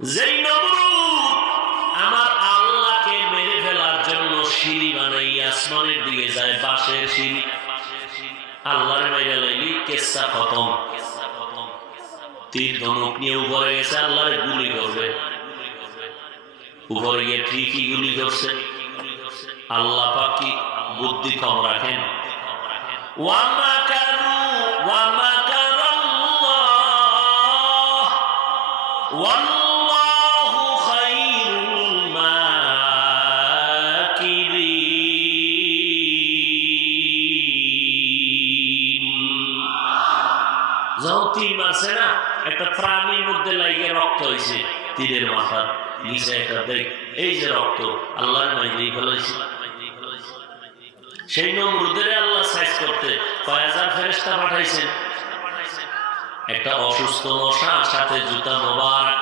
যেই নমরুদ আমার আল্লাহকে মেরে ফেলার জন্য সিঁড়ি বানাই আসমানের দিকে যায়, বাঁশের সিঁড়ি, আল্লাহর মাইরা লাইলি কেসা খতম। তীর ধনুক নিয়ে উপরে গেছে, আল্লাহর গুলি করবে, উপরে গিয়ে ঠিকই গুলি করছে। আল্লাহ পাক কি বুদ্ধি কম রাখেন? ওয়াল্লাহু খায়রুল মাকিরিন। যখন তীর মারছে না, একটা প্রাণীর মধ্যে লাগিয়ে রক্ত হয়েছে, তীরের মাথা নিচে একটা দেখ, এই যে রক্ত, আল্লাহর মাইরেই ফেলেছে। সেই নমরুদের আল্লাহ সাইজ করতে 5000 ফেরেশতা পাঠাইছেন। একটা অসুস্থ মশা, সাথে জুতা মোবারক,